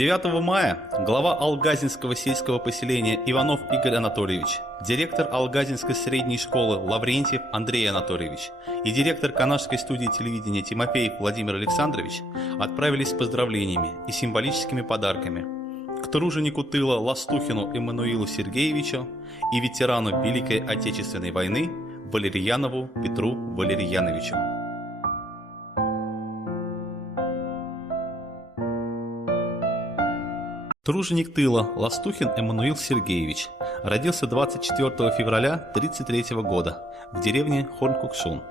9 мая глава Алгазинского сельского поселения Иванов Игорь Анатольевич, директор Алгазинской средней школы Лаврентьев Андрей Анатольевич и директор Канашской студии телевидения Тимофеев Владимир Александрович отправились с поздравлениями и символическими подарками к труженику тыла Ластухину Эммануилу Сергеевичу и ветерану Великой Отечественной войны Валерьянову Петру Валерьяновичу. Труженик тыла Ластухин Эммануил Сергеевич родился 24 февраля 1933 года в деревне Хорнкукшун.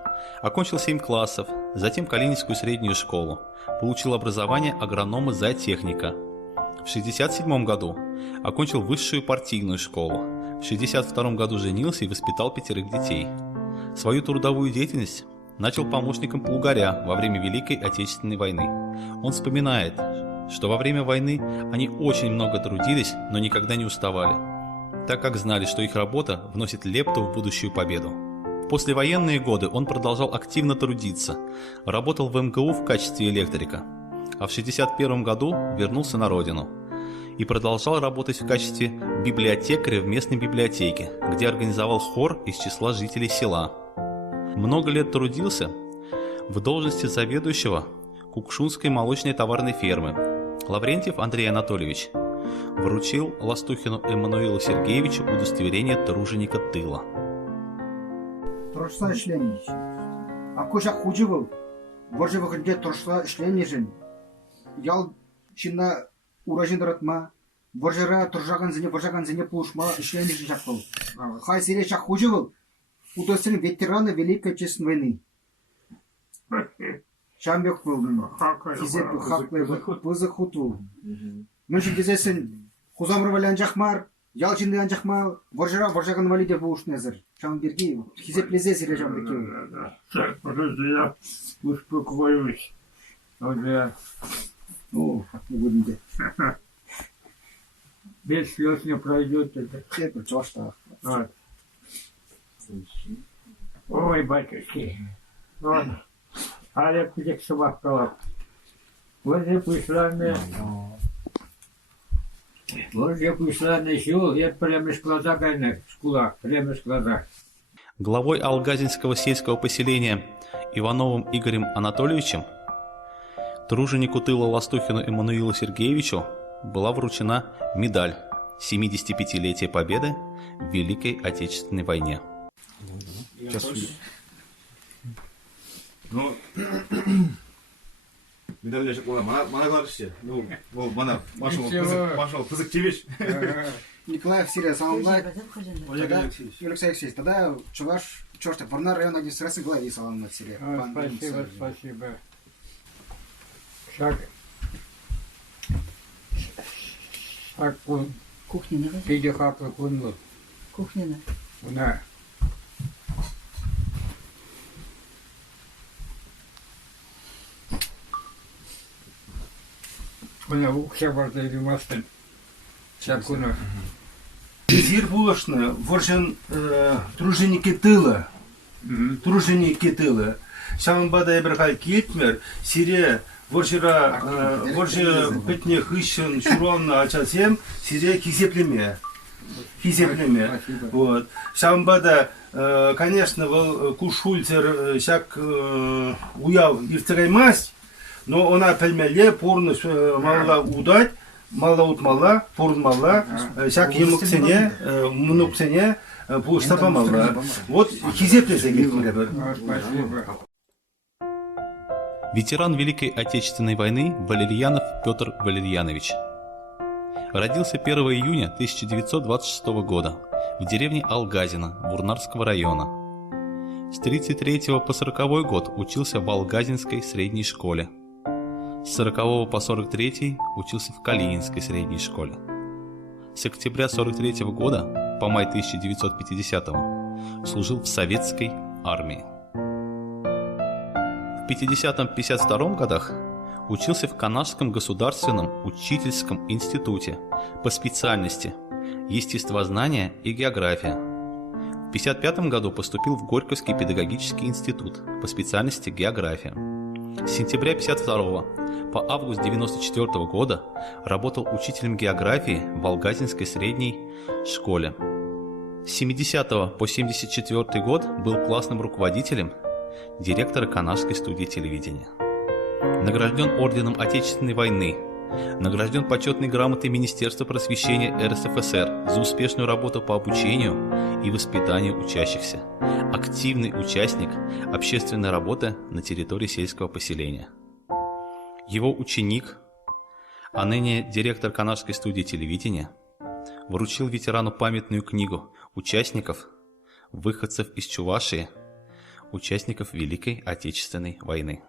Окончил 7 классов, затем Калининскую среднюю школу. Получил образование агронома-зоотехника. В 1967 году окончил высшую партийную школу. В 1962 году женился и воспитал 5 детей. Свою трудовую деятельность начал помощником плугаря во время Великой Отечественной войны. Он вспоминает, что во время войны они очень много трудились, но никогда не уставали, так как знали, что их работа вносит лепту в будущую победу. В послевоенные годы он продолжал активно трудиться, работал в МГУ в качестве электрика, а в 1961 году вернулся на родину и продолжал работать в качестве библиотекаря в местной библиотеке, где организовал хор из числа жителей села. Много лет трудился в должности заведующего Кукшунской молочной товарной фермы. Лаврентьев Андрей Анатольевич вручил Ластухину Эммануилу Сергеевичу удостоверение труженика тыла. Турышта işlemeyecek. Akkoşa kucu bul. Borca vakitde turışta işlemeyeceksin. Yal çinna uğraşın duratma. Borjara borjagan zine puluşma işlemeyeceksin şakıl. Haysire şak kucu bul. Удостоверение ветерана Великой Отечественной войны. Şambek buldum. Hizet bu haklı bu zahutu. Mümkün gezesin. Huzamır valen jakmar, yalçın diyen jakmar, borjagan valide bu uş nezir. Şam birgi hizet leze sire şambeki. Так, подожди, я успокоюсь. Вот я О, не будем де. без слез не пройдет это. Тепер чашта. Вот. Ой, батюшки. Вот. А я кудек собак колов. Вот я пришла на сел, я прямо из глаза гайна, шкула, прямо из глаза. Главой Алгазинского сельского поселения Ивановым Игорем Анатольевичем труженику тыла Ластухину Эммануилу Сергеевичу была вручена медаль 75-летия Победы в Великой Отечественной войне. Ну, медальный шоколад, мана говоришь, ну, мана, пошел, позактивишь. Николаев Сирия саламлайт. Алексей Алексеевич, тогда чуваш, черт, Варнар район один с раз Николаев саламлайт Сирия. Спасибо, спасибо. Шаг кун. Кухня, да? Пиде хапла кунлу. Кухня, да? На. Она все барда или мастен. Всякуна. Зир булашны, воржен труженики тыла. Труженики тыла. Сам бадай брахай кетмер, сире воржи петне хыщен шуронна ачасем, сире хизеплеме. Вот. Сам бада, конечно, кушульцер всяк уяв и второй масть, но она пельмеле порно мала удать, мала утмала, порн мала, всяк ему к цене, много цене, пустапа мала. Вот хизеплесе гитмер. Ветеран Великой Отечественной войны Валерьянов Петр Валерьянович. Родился 1 июня 1926 года в деревне Алгазино Бурнарского района. С 1933 по 1940 год учился в Алгазинской средней школе. С 1940 по 1943 учился в Калининской средней школе. С октября 1943 года по май 1950 служил в советской армии. В 1950-1952 годах учился в Канашском государственном учительском институте по специальности естествознание и география. В 1955 году поступил в Горьковский педагогический институт по специальности география. С сентября 1952 по август 1994 года работал учителем географии в Волгазинской средней школе. С 70 по 74 год был классным руководителем директора Канашской студии телевидения. Награжден орденом Отечественной войны, награжден почетной грамотой Министерства просвещения РСФСР за успешную работу по обучению и воспитанию учащихся, активный участник общественной работы на территории сельского поселения. Его ученик, а ныне директор Канашской студии телевидения, вручил ветерану памятную книгу участников, выходцев из Чувашии, участников Великой Отечественной войны.